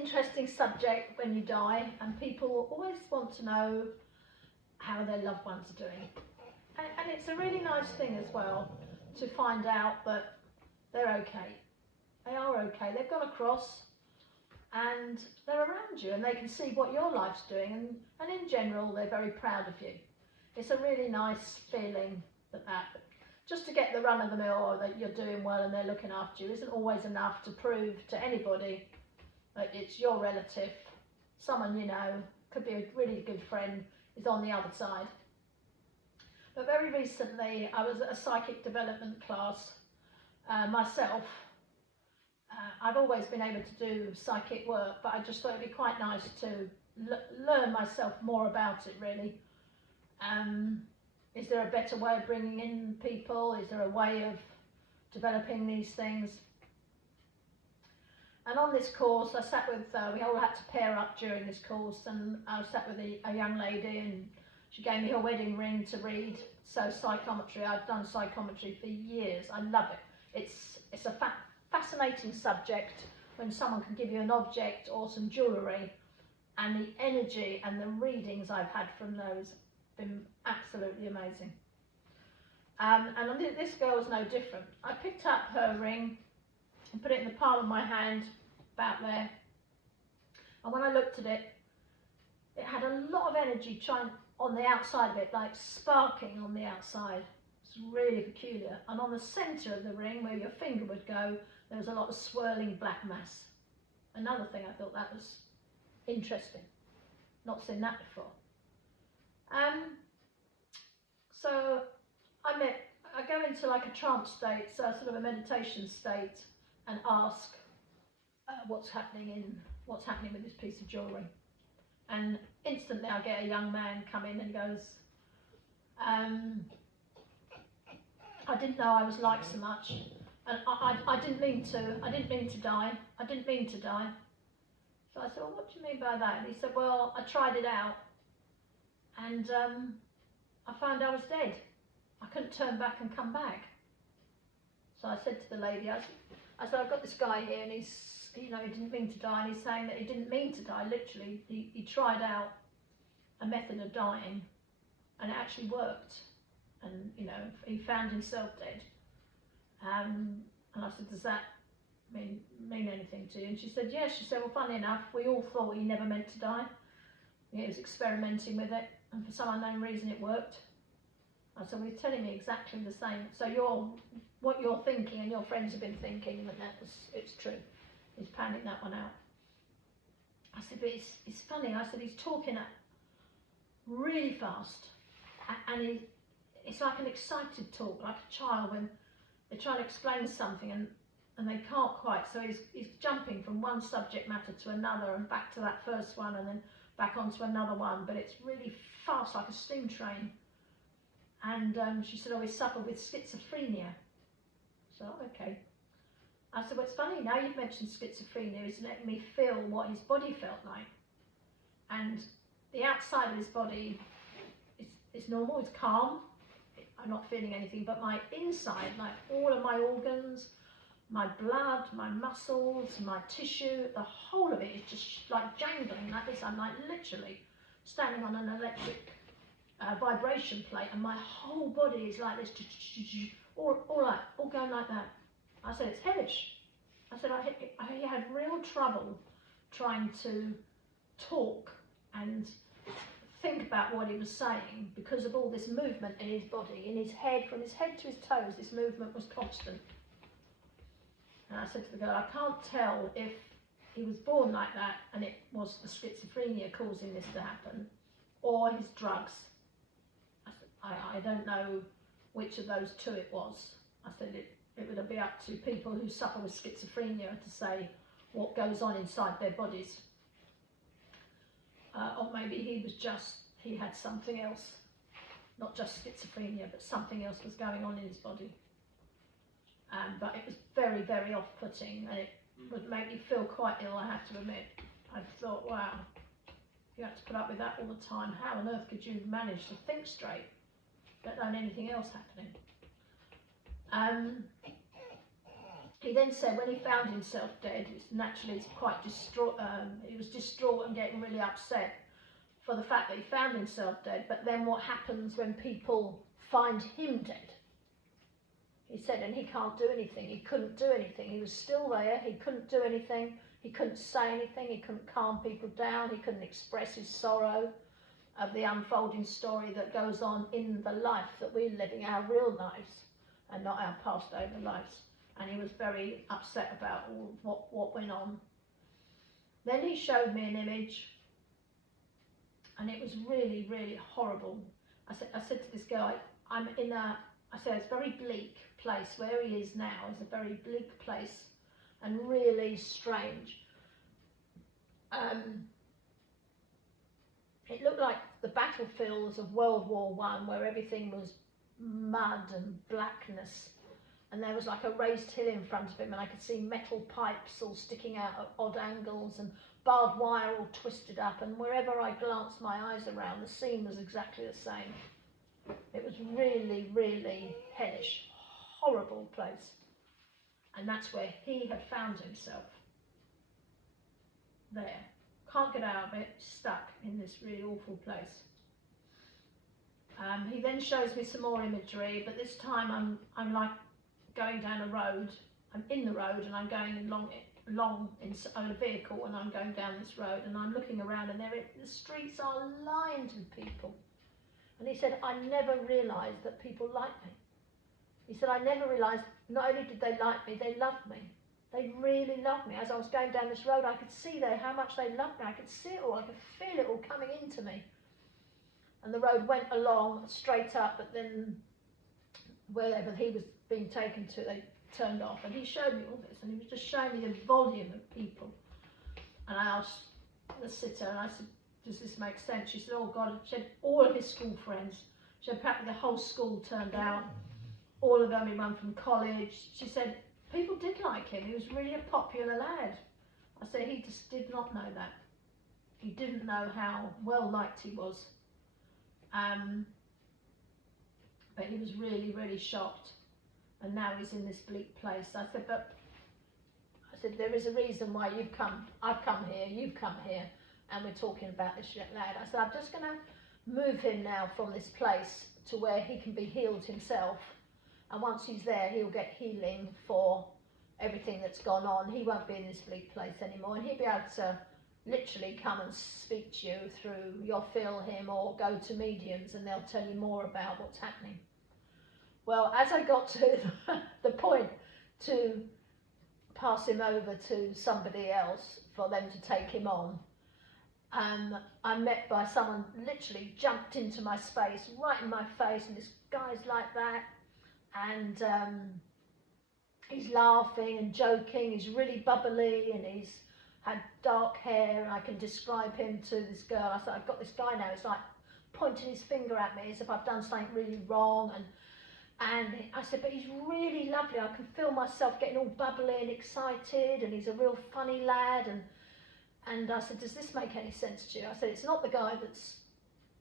interesting subject when you die, and people always want to know how their loved ones are doing. And it's a really nice thing as well to find out that they're okay. They are okay. They've gone across and they're around you and they can see what your life's doing, and in general they're very proud of you. It's a really nice feeling that just to get the run of the mill or that you're doing well and they're looking after you isn't always enough to prove to anybody that it's your relative, someone you know, could be a really good friend, is on the other side. But very recently I was at a psychic development class myself. I've always been able to do psychic work, but I just thought it'd be quite nice to learn myself more about it, really. Is there a better way of bringing in people? Is there a way of developing these things? And on this course I sat with, we all had to pair up during this course, and I sat with a young lady and she gave me her wedding ring to read. So psychometry, I've done psychometry for years. I love it. It's a fascinating subject when someone can give you an object or some jewellery, and the energy and the readings I've had from those have been absolutely amazing. And this girl was no different. I picked up her ring and put it in the palm of my hand, about there, and when I looked at it, it had a lot of energy on the outside of it, like sparking on the outside. It's really peculiar. And on the centre of the ring, where your finger would go, there was a lot of swirling black mass. Another thing, I thought that was interesting. Not seen that before. So I go into like a trance state, so sort of a meditation state, and ask what's happening with this piece of jewellery. And instantly I get a young man come in and goes, I didn't know I was liked so much, and I didn't mean to die. So I said, well, what do you mean by that? And he said, well, I tried it out and I found I was dead. I couldn't turn back and come back. So I said to the lady, I said, I've got this guy here and he's, you know, he didn't mean to die, and he's saying that he didn't mean to die, literally. He tried out a method of dying and it actually worked, and you know, he found himself dead. And I said, does that mean anything to you? And she said, yes. She said, well, funny enough, we all thought he never meant to die. He was experimenting with it, and for some unknown reason it worked. I said, well, he's telling me exactly the same. So what you're thinking and your friends have been thinking, it's true. He's planning that one out. I said, but it's funny. I said, he's talking really fast, and it's like an excited talk, like a child when they're trying to explain something and they can't quite. So he's jumping from one subject matter to another and back to that first one and then back onto another one, but it's really fast, like a steam train. And she said, oh, he suffered with schizophrenia. So, okay. I said, well, it's funny, now you've mentioned schizophrenia, he's letting me feel what his body felt like. And the outside of his body is normal, it's calm. I'm not feeling anything, but my inside, like all of my organs, my blood, my muscles, my tissue, the whole of it is just like jangling like this. I'm like literally standing on an electric vibration plate, and my whole body is like this, all going like that. I said, it's hellish. I said, I had real trouble trying to talk and think about what he was saying because of all this movement in his body, in his head, from his head to his toes. This movement was constant. And I said to the girl, I can't tell if he was born like that and it was the schizophrenia causing this to happen, or his drugs. I said, I don't know which of those two it was. I said it would be up to people who suffer with schizophrenia to say what goes on inside their bodies. Or maybe he had something else, not just schizophrenia, but something else was going on in his body. But it was very, very off-putting, and it would make me feel quite ill, I have to admit. I thought, wow, you have to put up with that all the time. How on earth could you manage to think straight, let alone anything else happening? He then said when he found himself dead, naturally he's quite distraught, he was distraught and getting really upset for the fact that he found himself dead, but then what happens when people find him dead? He said, and he can't do anything, he couldn't do anything, he was still there, he couldn't do anything, he couldn't say anything, he couldn't calm people down, he couldn't express his sorrow of the unfolding story that goes on in the life that we're living, our real lives, and not our past over lives. And he was very upset about all what went on. Then he showed me an image, and it was really, really horrible. I said to this guy, I said, it's a very bleak place. Where he is now is a very bleak place and really strange. It looked like the battlefields of World War I, where everything was mud and blackness. And there was like a raised hill in front of him, and I could see metal pipes all sticking out at odd angles and barbed wire all twisted up, and wherever I glanced my eyes around, the scene was exactly the same. It was really, really hellish, horrible place. And that's where he had found himself. There. Can't get out of it, stuck in this really awful place. He then shows me some more imagery, but this time I'm like going down a road. I'm in the road and I'm going along in a vehicle, and I'm going down this road, and I'm looking around, and the streets are lined with people. And he said, I never realised that people liked me. He said, I never realised, not only did they like me, they loved me. They really loved me. As I was going down this road, I could see there how much they loved me. I could see it all, I could feel it all coming into me. And the road went along straight up, but then wherever he was being taken to, they turned off. And he showed me all this, and he was just showing me the volume of people. And I asked the sitter, and I said, does this make sense? She said, oh God. She had all of his school friends. She had practically the whole school turned out, all of them, everyone from college. She said, people did like him. He was really a popular lad. I said, he just did not know that. He didn't know how well liked he was. But he was really, really shocked. And now he's in this bleak place. I said, there is a reason why I've come here, you've come here, and we're talking about this lad. I said, I'm just going to move him now from this place to where he can be healed himself. And once he's there, he'll get healing for everything that's gone on. He won't be in this bleak place anymore, and he'll be able to literally come and speak to you through, you'll feel him, or go to mediums and they'll tell you more about what's happening. Well, as I got to the point to pass him over to somebody else for them to take him on, I'm met by someone literally jumped into my space, right in my face, and this guy's like that, and he's laughing and joking, he's really bubbly, and he's had dark hair, and I can describe him to this girl. I said, I've got this guy now, he's like pointing his finger at me as if I've done something really wrong, and I said, but he's really lovely, I can feel myself getting all bubbly and excited, and he's a real funny lad, and I said, does this make any sense to you? I said, it's not the guy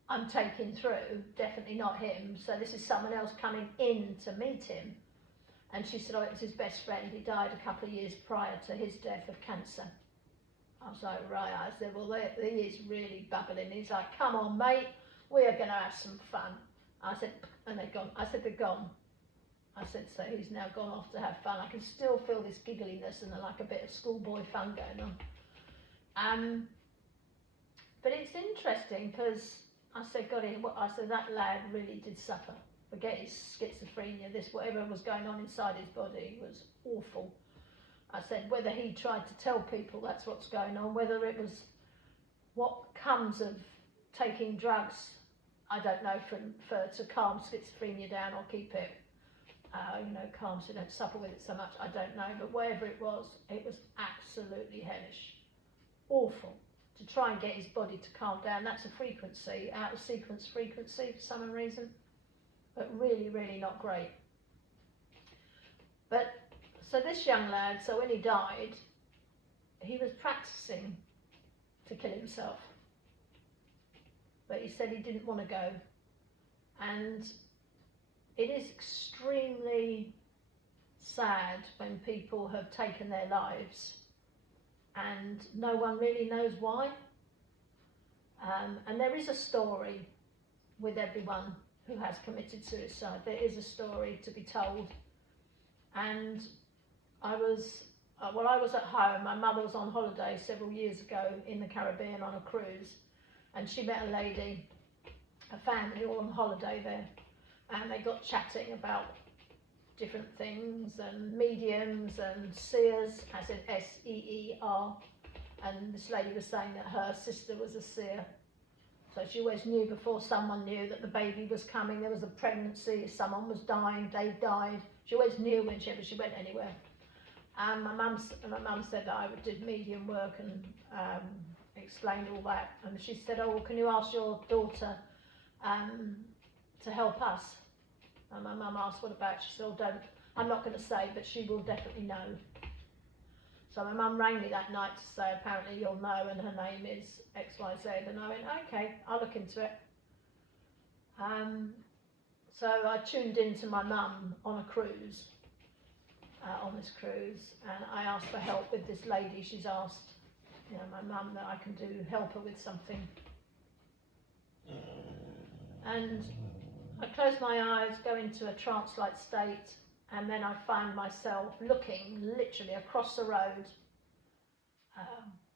I'm taking through, definitely not him, so this is someone else coming in to meet him. And she said, oh, it was his best friend, he died a couple of years prior to his death of cancer. I was like, right. I said, well, he is really bubbling. He's like, come on, mate, we are going to have some fun. I said, and they're gone. I said, they're gone. I said, so he's now gone off to have fun. I can still feel this giggliness and like a bit of schoolboy fun going on. But it's interesting because I said, I said, that lad really did suffer. Forget his schizophrenia, whatever was going on inside his body was awful. I said, whether he tried to tell people that's what's going on, whether it was what comes of taking drugs, I don't know, to calm schizophrenia down or keep it, calm so you don't suffer with it so much, I don't know. But whatever it was absolutely hellish. Awful. To try and get his body to calm down. That's a frequency, out of sequence frequency for some reason. But really, really not great. But, so this young lad, so when he died, he was practicing to kill himself. But he said he didn't want to go. And it is extremely sad when people have taken their lives and no one really knows why. And there is a story with everyone who has committed suicide. There is a story to be told. And I was at home. My mother was on holiday several years ago in the Caribbean on a cruise, and she met a lady, a family all on holiday there, and they got chatting about different things and mediums and seers, as in S-E-E-R, and this lady was saying that her sister was a seer. So she always knew before someone knew that the baby was coming, there was a pregnancy, someone was dying, they died. She always knew whenever she went anywhere. And my mum said that I did medium work and explained all that. And she said, oh, well, can you ask your daughter to help us? And my mum asked, what about? She said, oh, I'm not going to say, but she will definitely know. So my mum rang me that night to say, apparently you'll know, and her name is XYZ. And I went, okay, I'll look into it. So I tuned in to my mum on a cruise, on this cruise, and I asked for help with this lady. She's asked, my mum, that I can help her with something. And I closed my eyes, go into a trance-like state, and then I found myself looking literally across the road,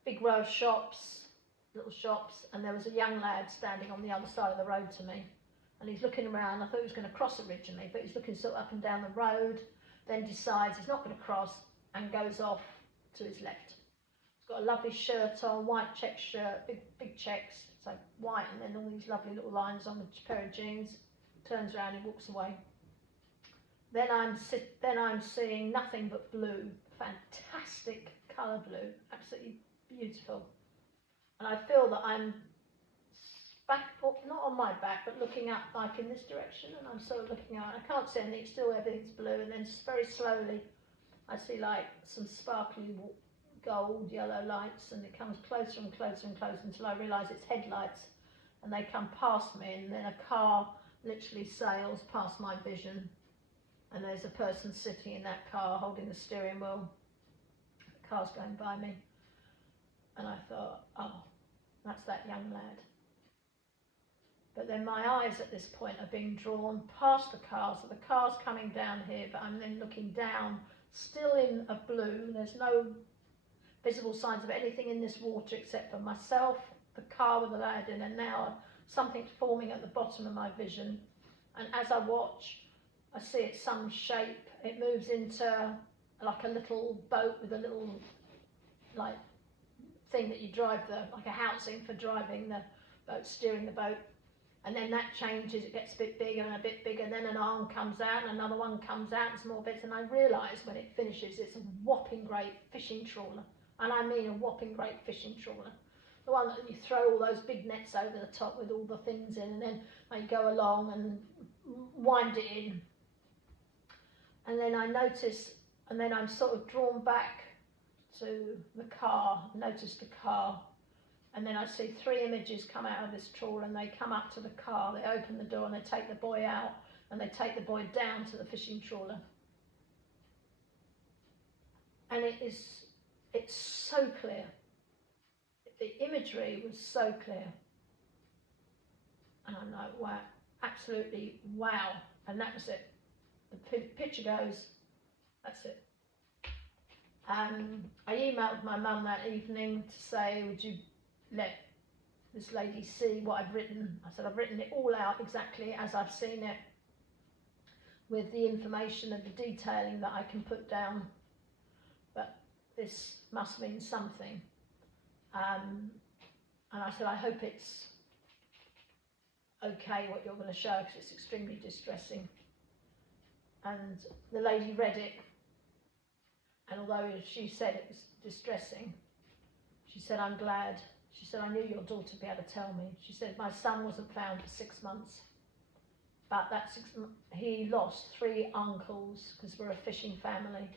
big row of shops, little shops, and there was a young lad standing on the other side of the road to me. And he's looking around. I thought he was going to cross originally, but he's looking sort of up and down the road, then decides he's not going to cross and goes off to his left. He's got a lovely shirt on, white check shirt, big checks, so white, and then all these lovely little lines on the pair of jeans. Turns around and walks away. Then I'm seeing nothing but blue, fantastic colour blue, absolutely beautiful. And I feel that I'm back, not on my back, but looking up like in this direction, and I'm sort of looking out. I can't see anything, still everything's blue, and then just very slowly I see like some sparkly gold, yellow lights, and it comes closer and closer and closer until I realise it's headlights, and they come past me, and then a car literally sails past my vision, and there's a person sitting in that car holding the steering wheel. The car's going by me, and I thought, oh, that's that young lad. But then my eyes at this point are being drawn past the car, so the car's coming down here, but I'm then looking down, still in a blue. There's no visible signs of anything in this water except for myself, the car with the lad in, and now something's forming at the bottom of my vision. And as I watch, I see it's some shape. It moves into like a little boat with a little like thing that you drive, like a housing for driving the boat, steering the boat. And then that changes, it gets a bit bigger and a bit bigger, and then an arm comes out and another one comes out and some more bits, and I realise when it finishes it's a whopping great fishing trawler. And I mean a whopping great fishing trawler. The one that you throw all those big nets over the top with all the things in, and then they go along and wind it in. And then I notice, and then I'm sort of drawn back to the car, notice the car, and then I see 3 images come out of this trawler, and they come up to the car, they open the door and they take the boy out, and they take the boy down to the fishing trawler. And it's so clear. The imagery was so clear. And I'm like, wow, absolutely wow. And that was it. The picture goes, that's it. I emailed my mum that evening to say, would you let this lady see what I've written? I said, I've written it all out exactly as I've seen it, with the information and the detailing that I can put down. But this must mean something. And I said, I hope it's okay what you're going to show, because it's extremely distressing. And the lady read it, and although she said it was distressing, she said, I'm glad. She said, I knew your daughter would be able to tell me. She said, my son wasn't found for 6 months, but he lost 3 uncles because we're a fishing family,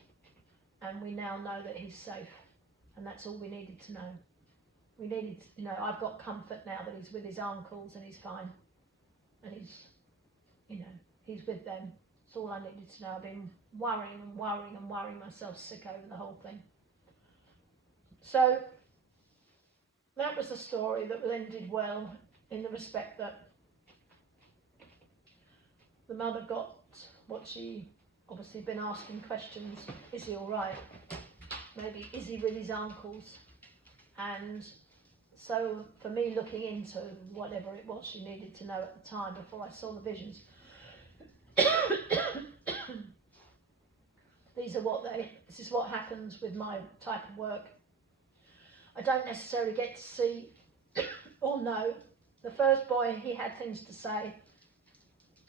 and we now know that he's safe, and that's all we needed to know. We needed, I've got comfort now that he's with his uncles and he's fine, and he's with them. That's all I needed to know. I've been worrying and worrying and worrying myself sick over the whole thing. So that was a story that ended well, in the respect that the mother got what she obviously been asking questions. Is he all right? Maybe is he with his uncles? And so for me, looking into whatever it was she needed to know at the time before I saw the visions, this is what happens with my type of work. I don't necessarily get to see or know. The first boy, he had things to say,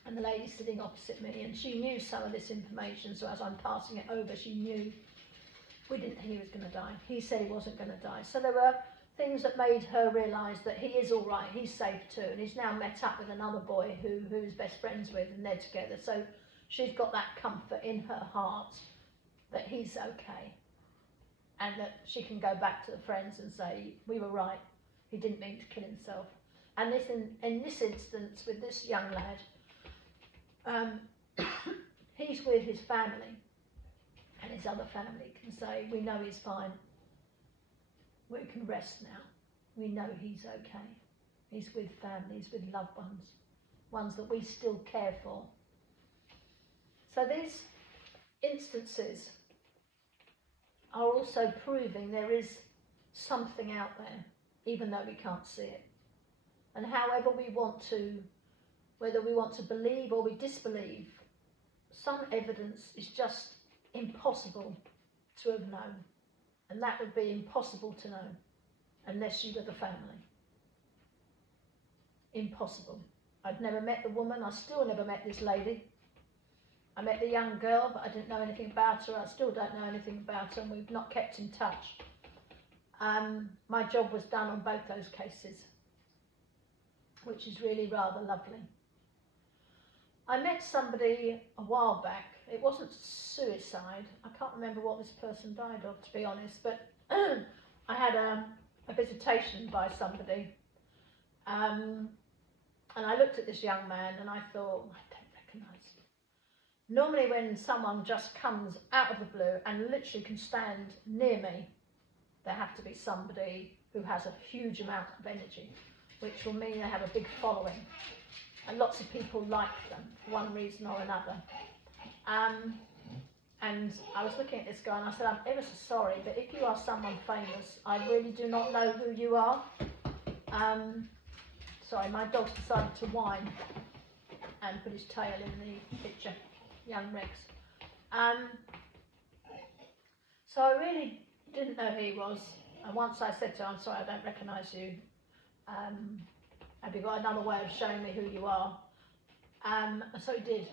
and the lady sitting opposite me, and she knew some of this information, so as I'm passing it over, she knew we didn't think he was going to die. He said he wasn't going to die. So there were things that made her realise that he is all right, he's safe too, and he's now met up with another boy who he's best friends with, and they're together. So she's got that comfort in her heart that he's okay, and that she can go back to the friends and say, we were right, he didn't mean to kill himself. And this, in this instance, with this young lad, he's with his family, and his other family can say, we know he's fine, we can rest now, we know he's okay. He's with families, with loved ones, ones that we still care for. So these instances are also proving there is something out there, even though we can't see it. And however we want to, whether we want to believe or we disbelieve, some evidence is just impossible to have known. And that would be impossible to know unless you were the family. Impossible. I'd never met the woman. I still never met this lady. I met the young girl, but I didn't know anything about her. I still don't know anything about her, and we've not kept in touch. My job was done on both those cases, which is really rather lovely. I met somebody a while back. It wasn't suicide. I can't remember what this person died of, to be honest, but I had a visitation by somebody, and I looked at this young man and I thought, I don't recognise him. Normally when someone just comes out of the blue and literally can stand near me, there have to be somebody who has a huge amount of energy, which will mean they have a big following, and lots of people like them for one reason or another. And I was looking at this guy and I said, I'm ever so sorry, but if you are someone famous, I really do not know who you are. Sorry, my dog decided to whine and put his tail in the picture, young Rex. So I really didn't know who he was. And once I said to him, I'm sorry, I don't recognise you. Have you got another way of showing me who you are? So he did.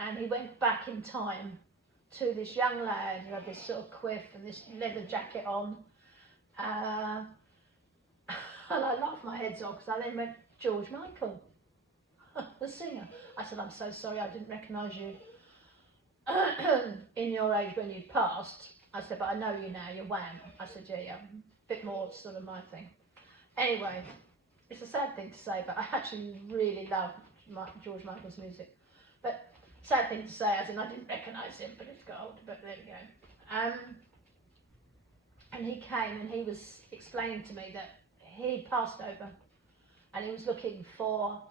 And he went back in time to this young lad who had this sort of quiff and this leather jacket on. And I laughed my head off because I then went, George Michael, the singer. I said, I'm so sorry, I didn't recognise you in your age when you passed. I said, but I know you now, you're Wham. I said, yeah, a bit more sort of my thing. Anyway, it's a sad thing to say, but I actually really love George Michael's music. But sad thing to say, as in I didn't recognise him, but it's got older, but there you go. And he came and he was explaining to me that he passed over and he was looking for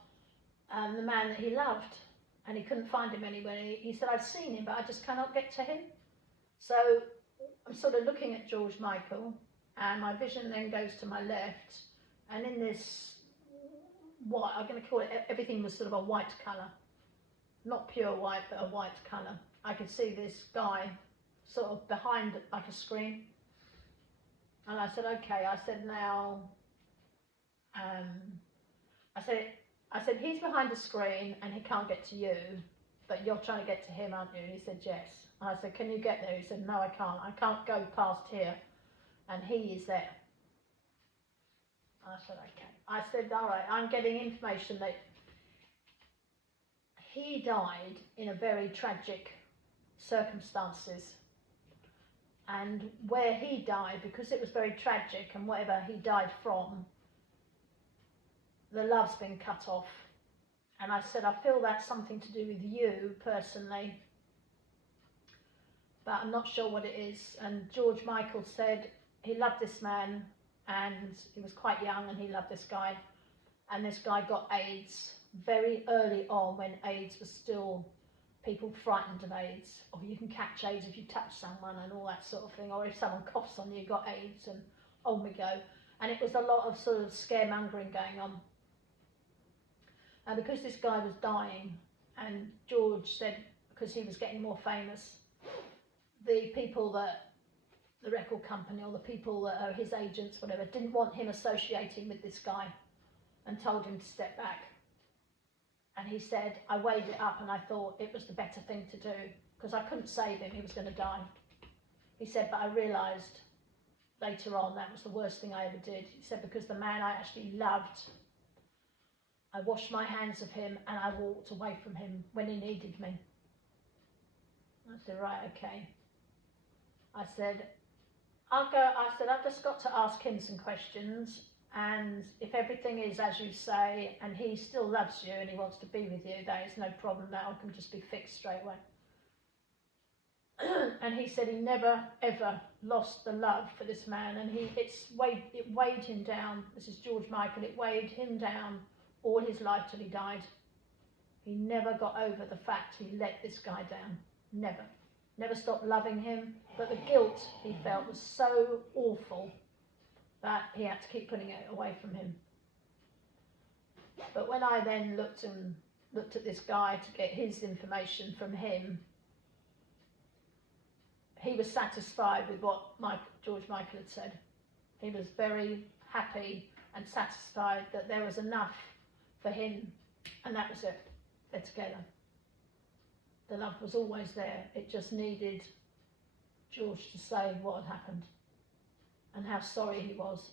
the man that he loved, and he couldn't find him anywhere. He said, I've seen him, but I just cannot get to him. So I'm sort of looking at George Michael, and my vision then goes to my left, and in this, what I'm going to call it, everything was sort of a white colour. Not pure white, but a white colour. I could see this guy sort of behind like a screen. And I said, okay, I said, now, I said, he's behind the screen and he can't get to you, but you're trying to get to him, aren't you? And he said, yes. And I said, can you get there? He said, no, I can't go past here. And he is there. I said, okay. I said, all right, I'm getting information that he died in a very tragic circumstances, and where he died, because it was very tragic, and whatever he died from, the love's been cut off, And I said, I feel that's something to do with you personally, but I'm not sure what it is. And George Michael said he loved this man, and he was quite young, and he loved this guy. And this guy got AIDS very early on, when AIDS was still, people frightened of AIDS, or you can catch AIDS if you touch someone and all that sort of thing, or if someone coughs on you, you got AIDS, and on we go. And it was a lot of sort of scaremongering going on. And because this guy was dying, and George said, because he was getting more famous, the people that, the record company or the people that are his agents, whatever, didn't want him associating with this guy, and told him to step back. And he said, I weighed it up and I thought it was the better thing to do, because I couldn't save him, he was going to die. He said, but I realised later on that was the worst thing I ever did. He said, because the man I actually loved, I washed my hands of him and I walked away from him when he needed me. I said, right, okay. I said, I've just got to ask him some questions, and if everything is as you say, and he still loves you and he wants to be with you, there is no problem, that all can just be fixed straight away. And he said he never ever lost the love for this man, and it weighed him down. This is George Michael. It weighed him down all his life till he died. He never got over the fact he let this guy down. Never stopped loving him, but the guilt he felt was so awful that he had to keep putting it away from him. But when I then looked at this guy to get his information from him, he was satisfied with what George Michael had said. He was very happy and satisfied that there was enough for him, and that was it. They're together. The love was always there. It just needed George to say what had happened and how sorry he was,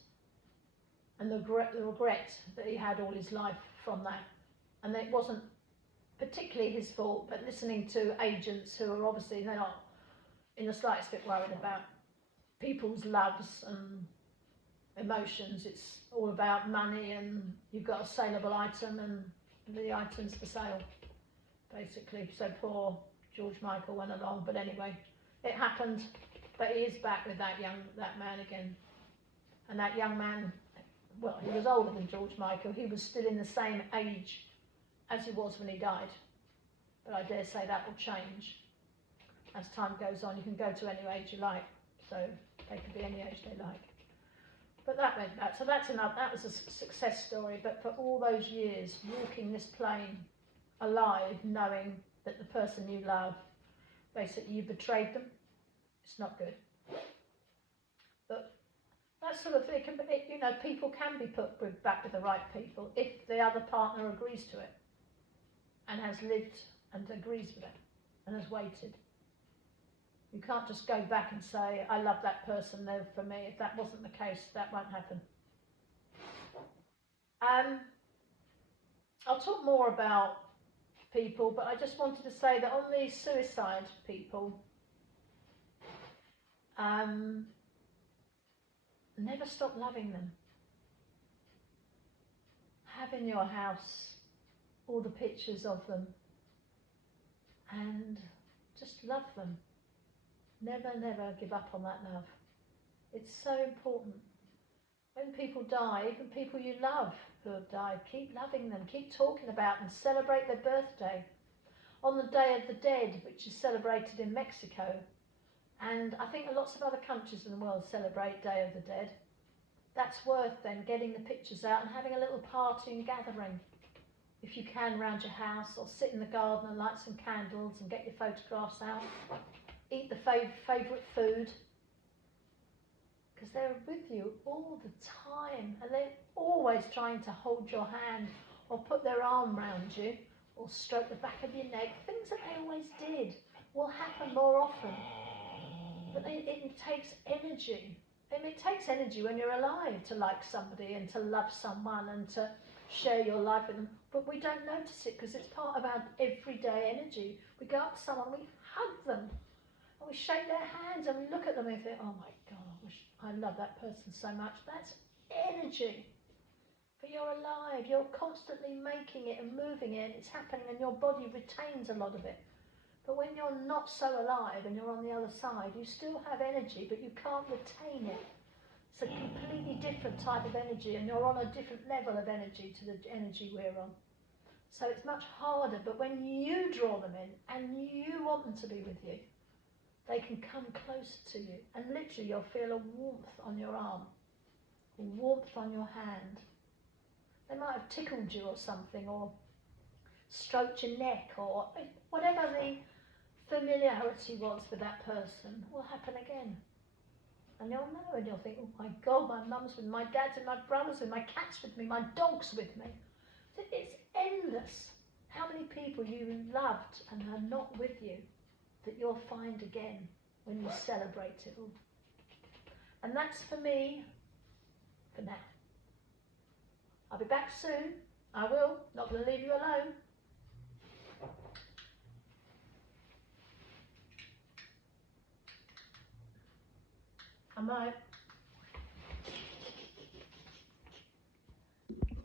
and the regret that he had all his life from that. And it wasn't particularly his fault, but listening to agents who are obviously, they're not in the slightest bit worried about people's loves and emotions. It's all about money, and you've got a saleable item and the item's for sale, basically. So poor George Michael went along, but anyway, it happened. But he is back with that man again. And that young man, well, he was older than George Michael. He was still in the same age as he was when he died. But I dare say that will change as time goes on. You can go to any age you like, so they can be any age they like. But that went back. So that was a success story. But for all those years, walking this plane alive, knowing that the person you love, basically you betrayed them, it's not good. But that sort of thing, you know, people can be put back with the right people if the other partner agrees to it and has lived and agrees with it and has waited. You can't just go back and say, I love that person, they're for me. If that wasn't the case, that won't happen. I'll talk more about people, but I just wanted to say that on these suicide people, never stop loving them. Have in your house all the pictures of them and just love them. Never, never give up on that love. It's so important. When people die, even people you love who have died, keep loving them, keep talking about them, celebrate their birthday. On the Day of the Dead, which is celebrated in Mexico, and I think lots of other countries in the world celebrate Day of the Dead, that's worth then getting the pictures out and having a little party and gathering, if you can, around your house, or sit in the garden and light some candles and get your photographs out. Eat the favourite food, because they're with you all the time, and they're always trying to hold your hand or put their arm around you or stroke the back of your neck. Things that they always did will happen more often, but it takes energy. And it takes energy when you're alive to like somebody and to love someone and to share your life with them, but we don't notice it because it's part of our everyday energy. We go up to someone, we hug them, and we shake their hands, and we look at them and think, oh my God, I love that person so much. That's energy. But you're alive, you're constantly making it and moving it, and it's happening, and your body retains a lot of it. But when you're not so alive and you're on the other side, you still have energy, but you can't retain it. It's a completely different type of energy, and you're on a different level of energy to the energy we're on. So it's much harder, but when you draw them in and you want them to be with you, they can come closer to you, and literally you'll feel a warmth on your arm, a warmth on your hand. They might have tickled you or something, or stroked your neck, or whatever the familiarity was with that person will happen again. And you'll know, and you'll think, oh my God, my mum's with me, my dad's with me, my brother's with me, my cat's with me, my dog's with me. It's endless how many people you loved and are not with you that you'll find again when you celebrate it all. And that's for me for now. I'll be back soon. I will. Not going to leave you alone. I might